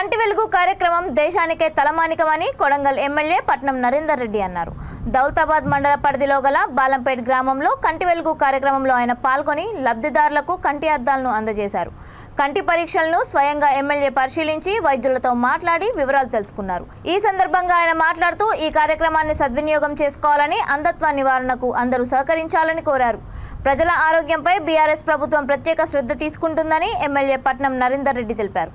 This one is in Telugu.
కంటి వెలుగు కార్యక్రమం దేశానికే తలమానికమని కొడంగల్ ఎమ్మెల్యే పట్నం నరేందర్ రెడ్డి అన్నారు. దౌలతాబాద్ మండల పరిధిలో గల బాలంపేట్ గ్రామంలో కంటి వెలుగు కార్యక్రమంలో ఆయన పాల్గొని లబ్ధిదారులకు కంటి అద్దాలను అందజేశారు. కంటి పరీక్షలను స్వయంగా ఎమ్మెల్యే పరిశీలించి వైద్యులతో మాట్లాడి వివరాలు తెలుసుకున్నారు. ఈ సందర్భంగా ఆయన మాట్లాడుతూ ఈ కార్యక్రమాన్ని సద్వినియోగం చేసుకోవాలని, అంధత్వ నివారణకు అందరూ సహకరించాలని కోరారు. ప్రజల ఆరోగ్యంపై బీఆర్ఎస్ ప్రభుత్వం ప్రత్యేక శ్రద్ధ తీసుకుంటుందని ఎమ్మెల్యే పట్నం నరేందర్ రెడ్డి తెలిపారు.